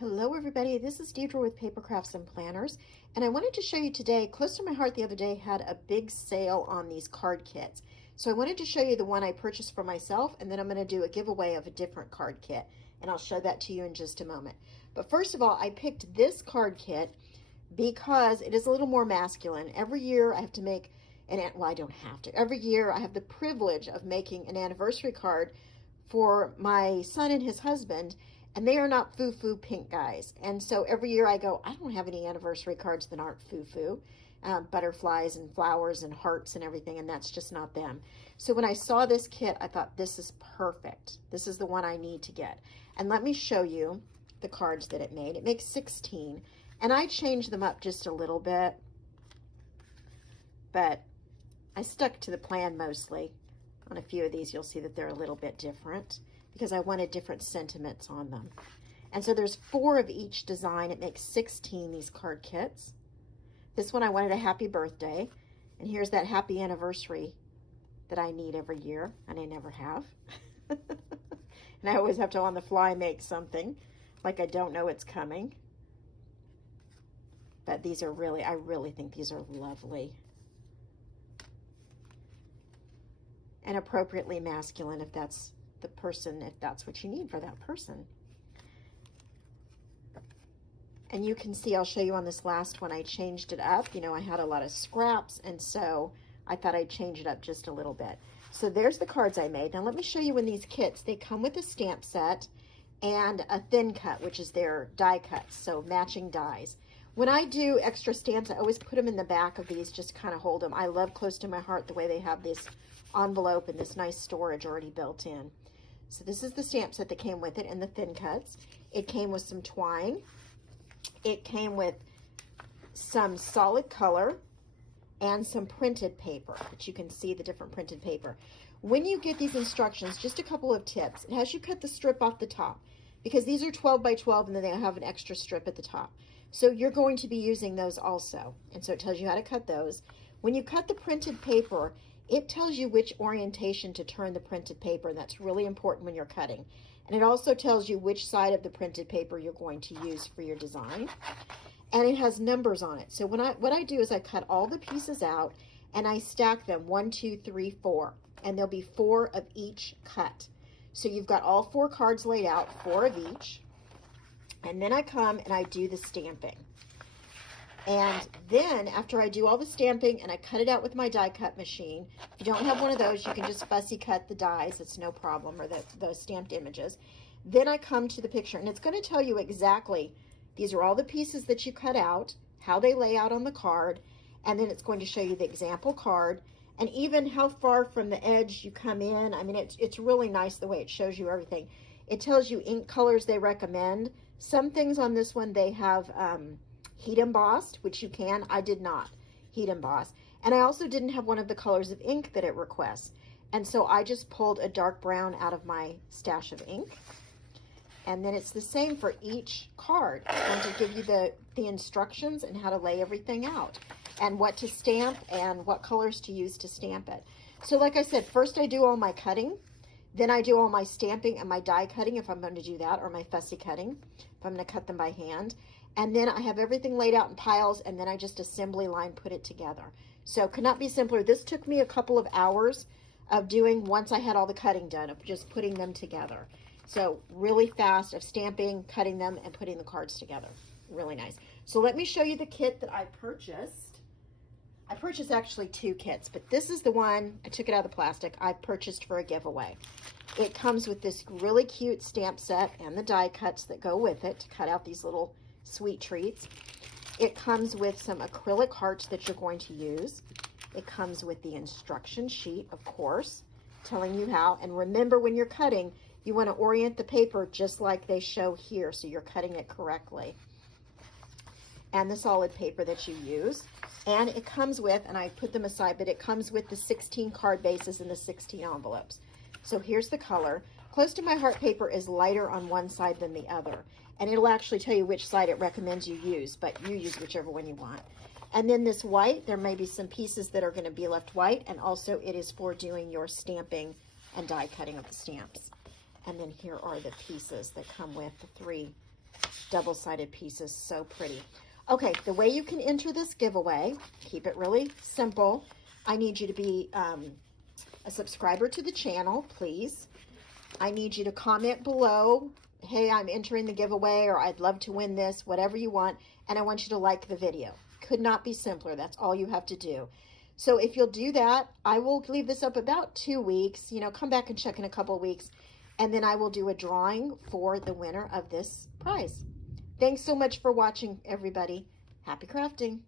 Hello everybody, this is Dedra with Paper Crafts and Planners, and I wanted to show you today, close to my heart the other day had a big sale on these card kits. So I wanted to show you the one I purchased for myself, and then I'm going to do a giveaway of a different card kit, and I'll show that to you in just a moment. But first of all, I picked this card kit because it is a little more masculine. Every year I have to make well, I don't have to. Every year I have the privilege of making an anniversary card for my son and his husband, and they are not foo-foo pink guys. And so every year I go, I don't have any anniversary cards that aren't foo-foo. Butterflies and flowers and hearts and everything, and that's just not them. So when I saw this kit, I thought, this is perfect. This is the one I need to get. And let me show you the cards that it made. It makes 16, and I changed them up just a little bit, but I stuck to the plan mostly. On a few of these, you'll see that they're a little bit different because I wanted different sentiments on them. And so there's 4 of each design. It makes 16, these card kits. This one I wanted a happy birthday. And here's that happy anniversary that I need every year, and I never have. And I always have to on the fly make something, like I don't know it's coming. But these are really, I really think these are lovely. And appropriately masculine if that's the person, if that's what you need for that person. And you can see, I'll show you on this last one, I changed it up. You know, I had a lot of scraps, and so I thought I'd change it up just a little bit. So there's the cards I made. Now let me show you in these kits, they come with a stamp set and a thin cut, which is their die cuts, so matching dies. When I do extra stamps, I always put them in the back of these, just kind of hold them. I love close to my heart the way they have this envelope and this nice storage already built in. So this is the stamp set that came with it and the thin cuts. It came with some twine. It came with some solid color and some printed paper, which you can see the different printed paper. When you get these instructions, just a couple of tips. It has you cut the strip off the top because these are 12 by 12 and then they have an extra strip at the top. So you're going to be using those also. And so it tells you how to cut those. When you cut the printed paper, it tells you which orientation to turn the printed paper, and that's really important when you're cutting. And it also tells you which side of the printed paper you're going to use for your design. And it has numbers on it. So what I do is I cut all the pieces out and I stack them 1, 2, 3, 4. And there'll be 4 of each cut. So you've got all 4 cards laid out, 4 of each. And then I come and I do the stamping. And then after I do all the stamping and I cut it out with my die cut machine, if you don't have one of those, you can just fussy cut the dies. It's no problem, or those stamped images. Then I come to the picture, and it's going to tell you exactly, these are all the pieces that you cut out, how they lay out on the card, and then it's going to show you the example card, and even how far from the edge you come in. I mean, it's really nice the way it shows you everything. It tells you ink colors they recommend. Some things on this one, they have heat embossed, which you can. I did not heat emboss. And I also didn't have one of the colors of ink that it requests. And so I just pulled a dark brown out of my stash of ink. And then it's the same for each card. It's going to give you the instructions and how to lay everything out and what to stamp and what colors to use to stamp it. So like I said, first I do all my cutting, then I do all my stamping and my die cutting if I'm going to do that, or my fussy cutting if I'm going to cut them by hand. And then I have everything laid out in piles, and then I just assembly line put it together. So could not be simpler. This took me a couple of hours of doing once I had all the cutting done, of just putting them together. So really fast of stamping, cutting them, and putting the cards together. Really nice. So let me show you the kit that I purchased. I purchased actually 2 kits, but this is the one, I took it out of the plastic, I purchased for a giveaway. It comes with this really cute stamp set and the die cuts that go with it to cut out these little sweet treats. It comes with some acrylic hearts that you're going to use. It comes with the instruction sheet, of course, telling you how. And remember, when you're cutting, you want to orient the paper just like they show here, so you're cutting it correctly. And the solid paper that you use. And it comes with, and I put them aside, but it comes with the 16 card bases and the 16 envelopes. So here's the color. Close to my heart paper is lighter on one side than the other. And it'll actually tell you which side it recommends you use, but you use whichever one you want. And then this white, there may be some pieces that are going to be left white, and also it is for doing your stamping and die cutting of the stamps. And then here are the pieces that come with the 3 double-sided pieces. So pretty. Okay, the way you can enter this giveaway, keep it really simple. I need you to be a subscriber to the channel, please. I need you to comment below, hey, I'm entering the giveaway, or I'd love to win this, whatever you want, and I want you to like the video. Could not be simpler. That's all you have to do. So if you'll do that, I will leave this up about 2 weeks. You know, come back and check in a couple of weeks, and then I will do a drawing for the winner of this prize. Thanks so much for watching, everybody. Happy crafting.